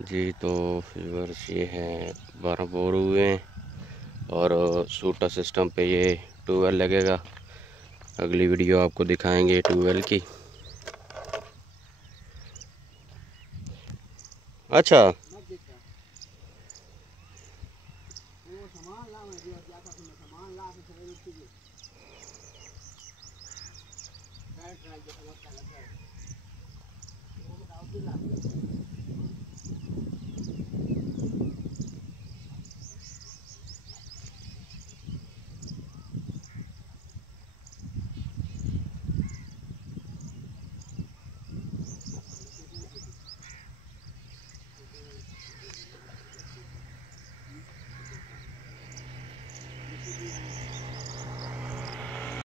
जी तो व्यूअर्स ये हैं 12 बोर हुए हैं और सूटा सिस्टम पे ये ट्यूबवेल लगेगा। अगली वीडियो आपको दिखाएंगे ट्यूबवेल की। अच्छा